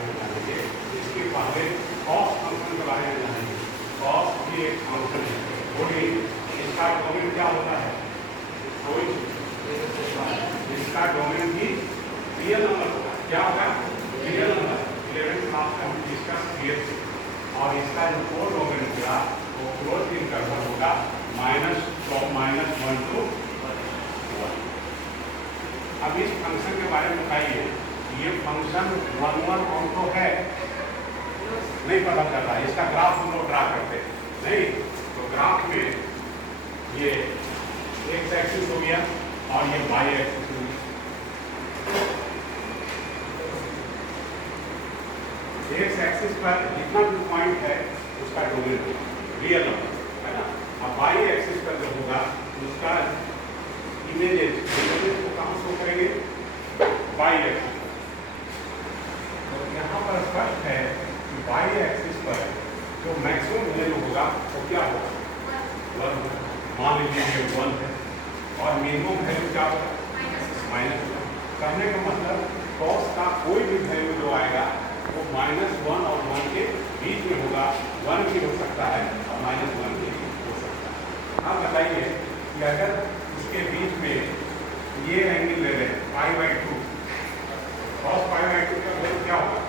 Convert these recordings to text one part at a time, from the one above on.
बारे में जानेंगे। इसके पहले कॉस फंक्शन के बारे में जानेंगे। कॉस भी एक फंक्शन है, बोलिए इसका डोमेन क्या होता है? कोई इसका डोमेन भी रियल नंबर होगा। क्या होगा? Real number. 11th क्लास में हम डिस्कस किए थे। और इसका जो कोड डोमेन होगा वो क्लोज इंटरवल होगा -1 to 1। अब इस फंक्शन के बारे में बताइए, ये फंक्शन 1 1 ऑन तो है, नहीं पता चल रहा है। इसका ग्राफ हम लोग ड्रा करते हैं नहीं, तो ग्राफ में ये एक्स एक्सिस हो गया और ये वाई एक्सिस हो गया। एक्स एक्सिस पर जितना भी पॉइंट है उसका डोमेन होगा रियल नंबर, है ना। अब वाई एक्सिस पर जो होगा उसका इमेजेस को कहाँ शो करेंगे? Y axis. तो यहाँ पर स्पष्ट है कि वाई एक्सिस पर जो मैक्सिमम वैल्यू होगा वो क्या होगा? 1 होगा। मान लीजिए ये 1 है और मिनिमम वैल्यू क्या होगा? -1। कहने का मतलब कॉस का कोई भी वैल्यू जो आएगा वो -1 और 1 के बीच में होगा। 1 भी हो सकता है और -1 भी हो सकता है। अब बताइए कि अगर इसके बीच में ये एंगल ले लें π/2, cos π/2 का वैल्यू क्या होगा?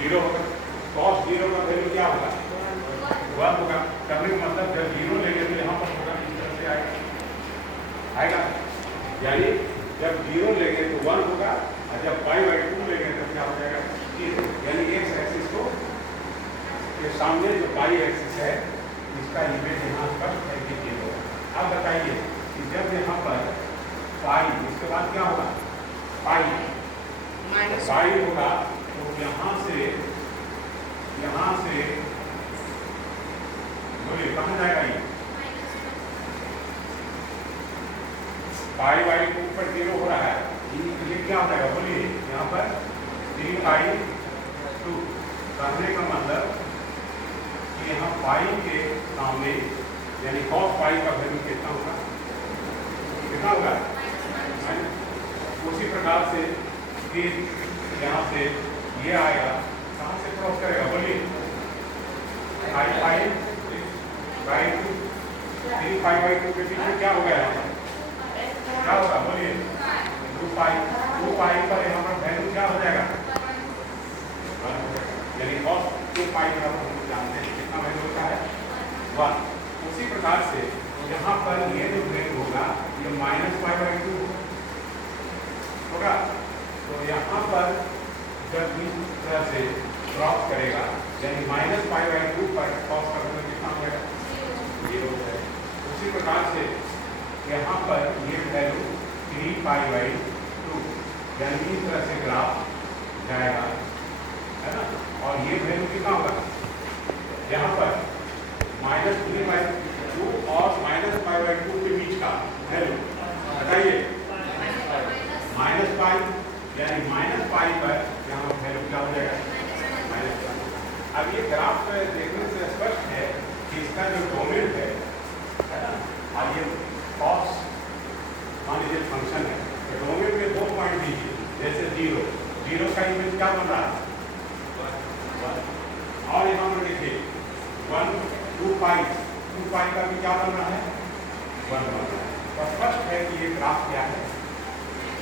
0 होगा। cos 0 का वैल्यू क्या होगा? 1 होगा। करने का मतलब जब 0 लेंगे तो यहाँ पर होगा, इस तरह से आएगा। यानी जब 0 लेंगे तो 1 होगा और जब π/2 लेंगे तो क्या हो जाएगा? 0। यानी एक्स एक्सिस को के सामने जो पाई एक्सिस है इसका इमेज यहाँ पर है। अब बताइए कि जब यहाँ पर पाई, इसके बाद क्या होगा? पाई होगा तो यहाँ से बोलिए कहाँ जाएगा ये? π/2 पर 0 हो रहा है, ये क्या हो जाएगा? बोलिए यहाँ पर 3π/2। कहने का मतलब कि यहाँ पाई के सामने यानी cos पाई का वैल्यू कितना होगा? कितना होगा? उसी प्रकार से फिर यहाँ से ये आएगा, कहाँ से क्रॉस करेगा? बोलिए 5π/2। 3π/2 के पीछे क्या होगा? यहाँ पर क्या होगा? बोलिए 2π पर यहाँ पर वैल्यू क्या हो जाएगा? यानी cos 2π बराबर हम जानते हैं कितना वैल्यू होता है? 1। उसी प्रकार से यहाँ पर ये जो वैल्यू होगा ये -π/2 होगा। तो यहाँ पर जब इस तरह से क्रॉस करेगा यानी -π/2 पर क्रॉस करने में कितना हो जाएगा? 0 हो जाएगा। उसी प्रकार से यहाँ पर ये वैल्यू 3π/2 यानी इस तरह से ग्राफ जाएगा, है ना। और ये वैल्यू कितना होगा? यहाँ पर -3/2 और -π/2 के बीच का वैल्यू बताइए। -π यानी -π पर यहाँ वैल्यू क्या हो जाएगा? -π। अब ये ग्राफ देखने से स्पष्ट है कि इसका जो डोमेन है ना, और ये cos मान लीजिए फंक्शन है, तो डोमेन में 2 पॉइंट दीजिए, जैसे 0 का इमेज क्या बन रहा है? 1। और यहाँ पर देखिए 1 2π का भी क्या बन रहा है? 1 बन रहा है। तो स्पष्ट है कि ये ग्राफ क्या है?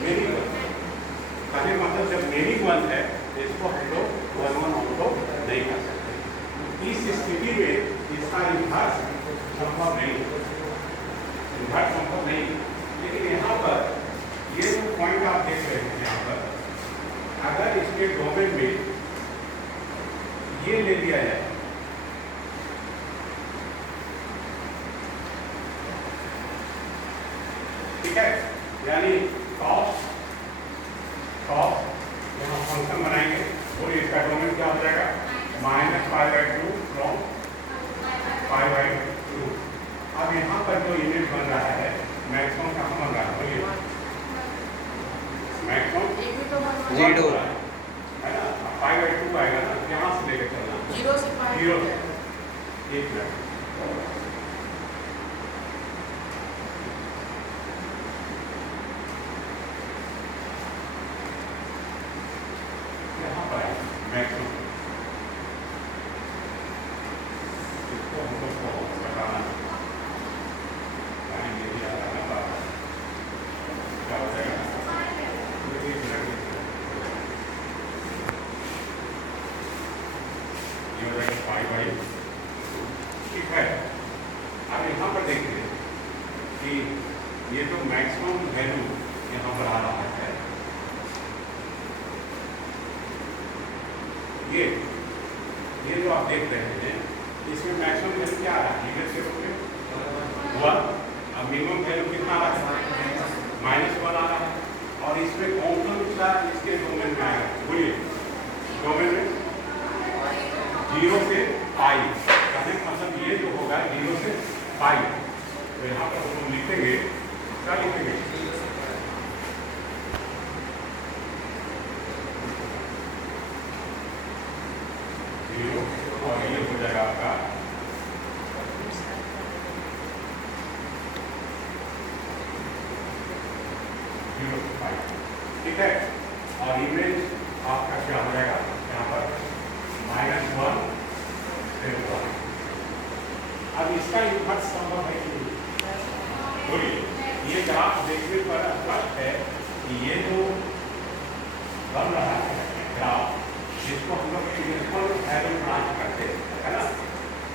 मेरी 1। कहने मतलब जब मेरी 1 है तो इसको हम लोग 1 1 ऑटो नहीं कर सकते। इस स्थिति में इसका इन्वर्स संभव नहीं, लेकिन यहाँ पर ये जो पॉइंट आप देख रहे हैं यहाँ पर, अगर इसके डोमेन में ये ले लिया जाए ठीक है, यानी cos यहाँ फंक्शन बनाएंगे और इसका डोमेन क्या हो जाएगा? -π/2 from π/2। अब यहाँ पर जो इमेज बन रहा है मैक्सिमम कहाँ बन रहा है? बोलिए मैक्सिमम 0 है ना। π/2 आएगा ना, यहाँ से लेकर चलना 0 से 0। एक मिनट, यहाँ पर बाई, ठीक है। अब यहाँ पर देखिए कि ये जो मैक्सिमम वैल्यू यहाँ पर आ रहा है, ये जो आप देख रहे हैं इसमें मैक्सिमम वैल्यू क्या आ रहा है, निगेटिव हुआ। अब मिनिमम वैल्यू कितना आ रहा है, -1 आ रहा है। और इसमें कौन सा पिछला इसके डोमेन में आएगा, बोलिए डोमेन में 0 से पाई, मतलब ये जो होगा 0 से पाई। तो यहाँ पर हम लिखेंगे, क्या लिखेंगे, 0 और ये हो जाएगा आपका 0 से पाई, ठीक है। और इमेज आपका क्या हो जाएगा यहाँ पर -1 से 1। अब इसका इन्वर्स संभव है कि नहीं, बोलिए। ये ग्राफ देखने पर स्पष्ट है कि ये जो बन रहा है ग्राफ, जिसको हम लोग प्रिंसिपल वैल्यू ब्रांच करते हैं, है ना।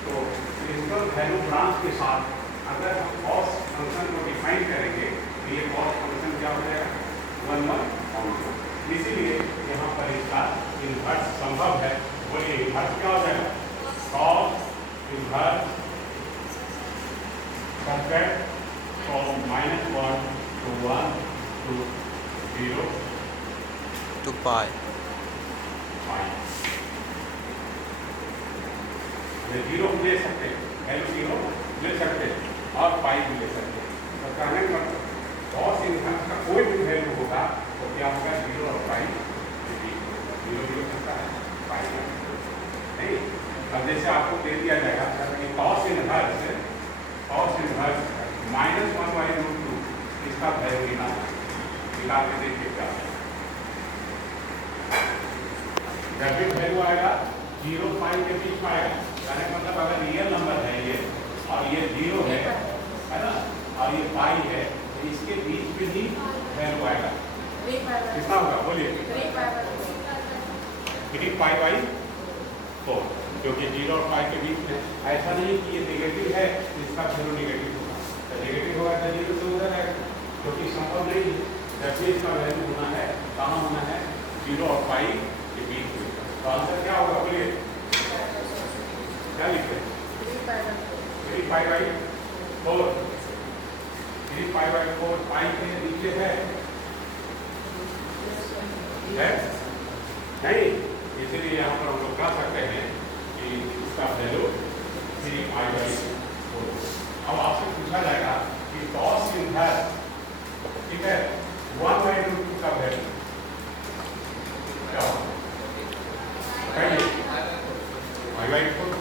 तो प्रिंसिपल वैल्यू ब्रांच के साथ अगर हम कॉस फंक्शन को डिफाइन करेंगे तो ये कॉस फंक्शन क्या हो जाएगा, 1/2। इसीलिए यहाँ पर इसका इन्वर्स संभव है। बोलिए इन्वर्स क्या हो जाएगा, cos inverse subtract from -1 to 1 to 0 to pi. ये 0 ले सकते हैं, वैल्यू 0 ले सकते हैं और पाई भी ले सकते हैं। तो कहने का मतलब कॉस इन्वर्स का कोई भी वैल्यू होगा तो क्या होगा, 0 और पाई 0 भी हो सकता है, पाई नहीं। अब जैसे आपको दे दिया जाएगा कि कॉस इन्वर्स -1/√2, इसका वैल्यू निकाल के देखिए क्या है। जब भी वैल्यू आएगा 0 पाई के बीच में आएगा, यानी मतलब अगर रियल नंबर है ये और ये 0 है ना, और ये पाई है, तो इसके बीच में ही वैल्यू आएगा। कितना होगा, बोलिए 3π/4, क्योंकि 0 और पाई के बीच में। ऐसा नहीं कि ये नेगेटिव है इसका वैल्यू नेगेटिव होगा, तो नेगेटिव होगा तो 0 से उधर है, क्योंकि संभव नहीं है। जब भी इसका वैल्यू होना है, कहाँ होना है, 0 और पाई के बीच में। तो आंसर क्या होगा, बोलिए क्या लिखते हैं, 3π/4, 3π/4 पाई के नीचे है नहीं, इसीलिए यहाँ पर हम लोग कह सकते हैं कि इसका वैल्यू 3π/4। अब आपसे पूछा जाएगा कि कॉस इन्वर्स, ठीक है, 1/√2 का वैल्यू क्या होगा, कहिए, π/4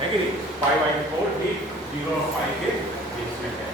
है कि नहीं। π/4 भी 0 और पाई के बीच में है।